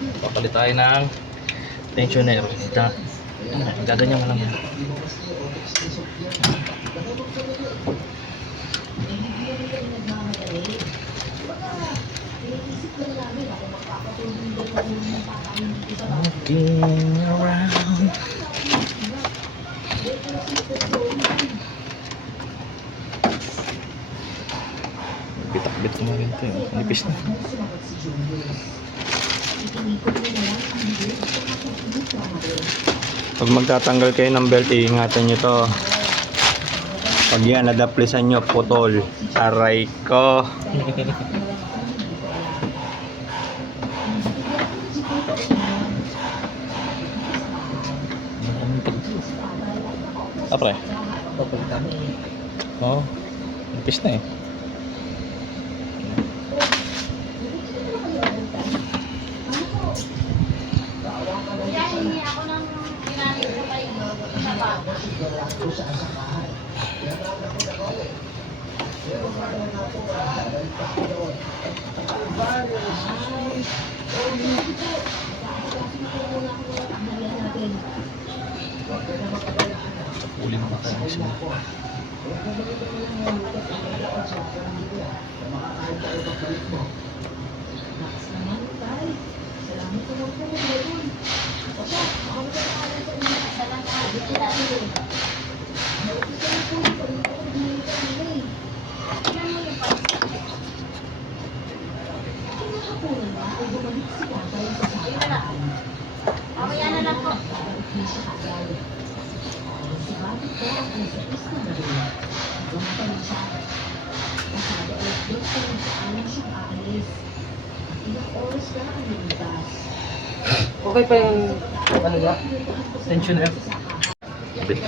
Papalit tayo ng tensioner. Gaganyan mo lang yan. Looking around. Bitak-bitak mo rin ito eh. Nipis na. Pag magtatanggal kayo ng belt, iingatan nyo to. Pag yan, nadaplisan nyo, putol. Aray ko. Apre. Oo. Nipis na eh. Uli mo ka tayo siya. Okay pa yung ano niya? Tensioner. Bit.